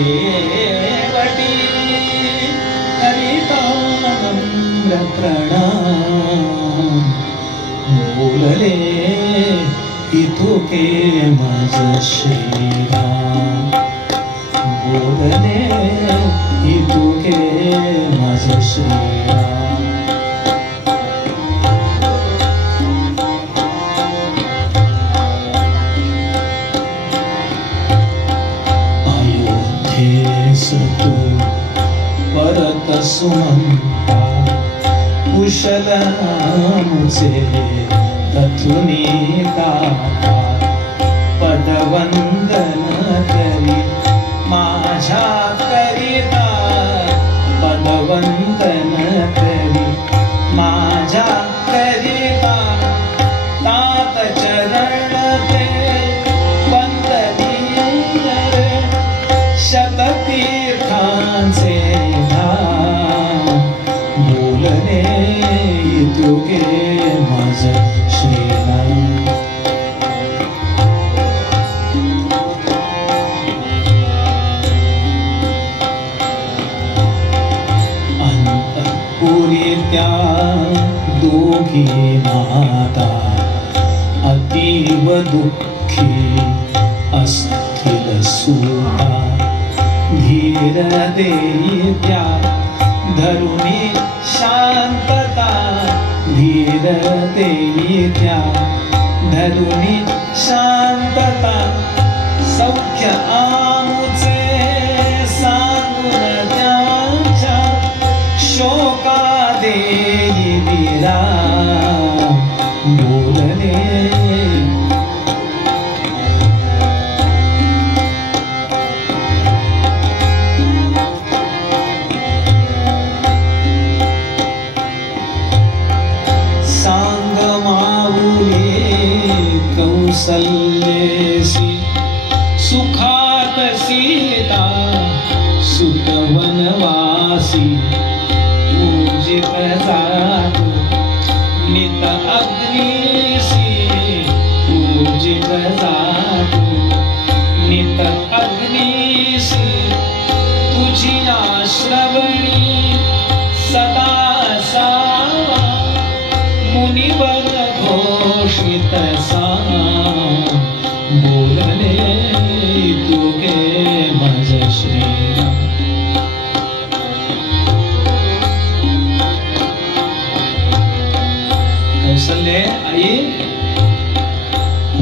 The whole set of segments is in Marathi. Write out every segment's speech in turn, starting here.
शेवटी करिता नम्र प्रणाम बोलले इतुके माझ श्रीराम बोलले इतुके माझ श्रीराम अयोध्येस तू परत सुमंता कुशल मुझे तथुनी दाता पदवंदन करी माझ्या करिता पदवंदन करी माझ्या करिता तात चरण ते वंदनीय शततीर्थांचे धाम बोलणे इतुके माझ श्रीराम अंतपुरी त्या दोघी माता अतीव दुःखी असतील सुता धीर देई त्या धरुणी शांतता धीर देई त्या धरुणी शांतता सौख्य आमुचे सांगून त्यांच्या शोका देई विराम बोलणे कौसल्येसी सुखात सीता सुतवनवासी पूजित जातो नित अग्नीसी पूजित जातो नित अग्नीसी तुझी श्रवणी सदा सावा मुनिवर घोषित सा बोलणे इतुके माझ श्रीराम कौसल्ये आई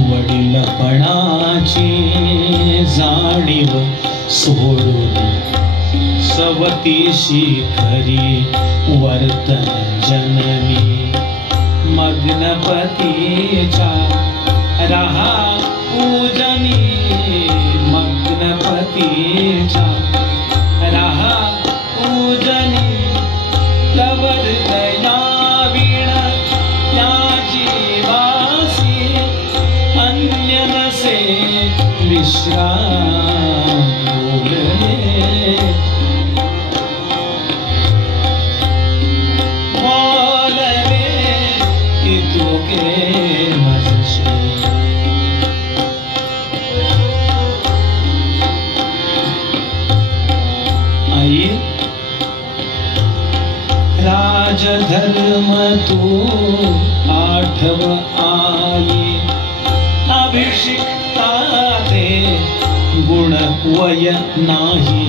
वडीलपणाची जाणीव सोडून सवतीशी खरी वर्तन जननी मग्नपतीच्या रहा पूजनी मग्नपतीच्या रहा पूजनी तवर दया वीण त्या जीवासी अन्य नसे विश्राम बोलणे इतुके माझ आई राजधर्म तू आठव आई अभिषिक्ता ते गुण वय नाही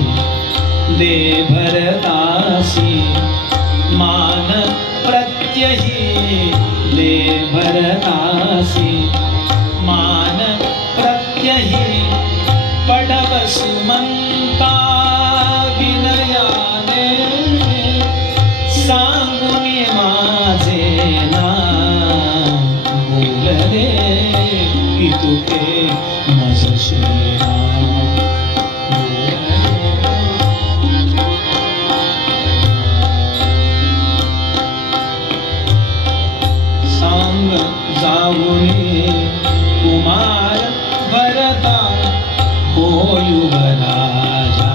दे भरतासी मान प्रत्यही दे भरतासी मान प्रत्यही पडव सुमंता विनयाने सांगुनी माझे नाम बोलणे इतुके माझ श्रीराम सांग जाऊनी कुमार भरता हो युवराजा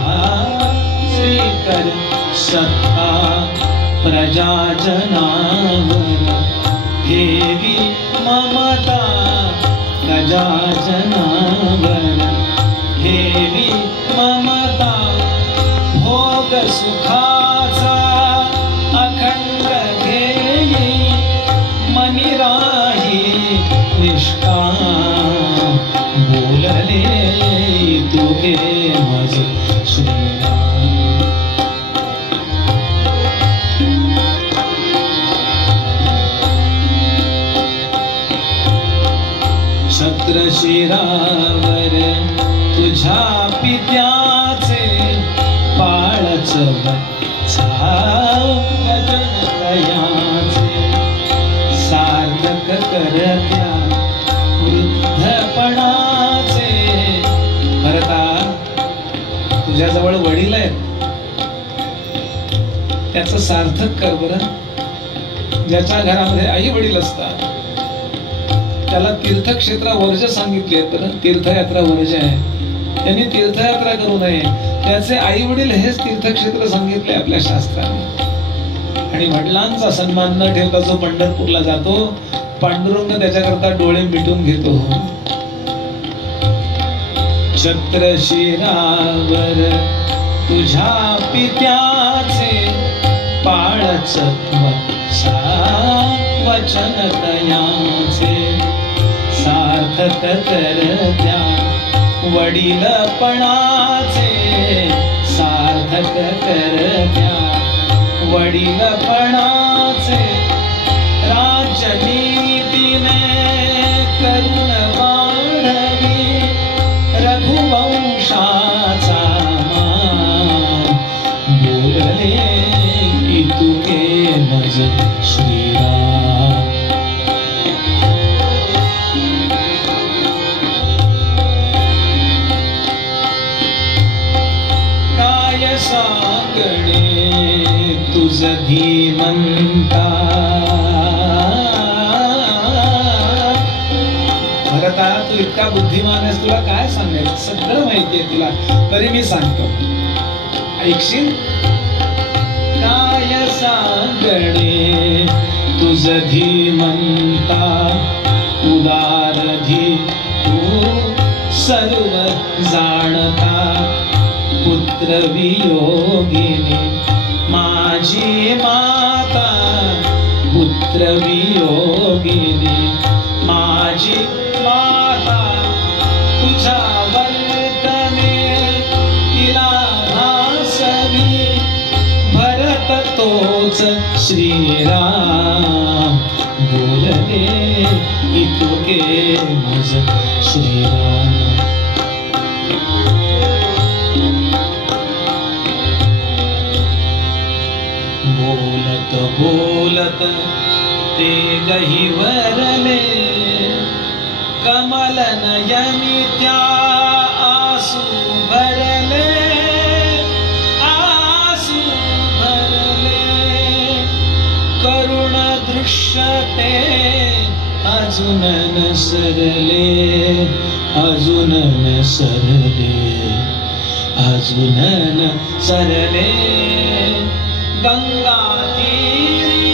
श्रीकर सत्ता प्रजा जनावर देवी ममता प्रजा जनावर देवी ममता सुखाचा अखंड घेई मनी राही निष्काम बोलले तुके मज श्रीराम छत्र शिरावर तुझ्या पित्याचे पाळच वचनयाचे सार्थक करत्या वृद्धपणाचे भरता तुझ्याजवळ वडील आहेत त्याचं सार्थक कर बरं. ज्याच्या घरामध्ये आई वडील असतात त्याला तीर्थक्षेत्र वर्ज सांगितले तर तीर्थयात्रा वर्ज आहे. त्यांनी तीर्थयात्रा करू नये. त्याचे आई वडील हेच तीर्थक्षेत्र सांगितले आपल्या शास्त्राने. आणि वडिलांचा सन्मान न ठेवता जो पंढरपूरला जातो पांडुरंग त्याच्याकरता डोळे मिटून घेतो. छत्र शिरावर तुझ्या पित्याचे पाळच वचन तयाचे सार्थक करत्या वडीलपणाचे सार्थक करत्या वडीलपणाचे राजनीतीने करुण वाढवी रघुवंशाचा मान बोलले तुके मज श्रीराम. काय सांगणे तुझ धीमंता भरता तू इतका बुद्धिमान आहेस तुला काय सांगायचं सगळं माहितीये तुला तरी मी सांगतो ऐकशील. काय सांगणे तुझ धीमंता उदारधी तू सर्व जाणता पुत्र वियोगिनी माझी माता पुत्र वियोगिनी माझी माता तुझ्या वर्तने तिला भासवी भरत तोच श्रीराम बोलले इतुके मज श्रीराम. बोलत बोलत ते गहिवरले कमल नयनी त्या आसू भरले आसू भरले करुण दृश्य ते अजून नसरले अजून नसरले अजून नसरले. गंगा तीरी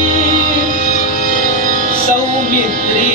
सौमित्री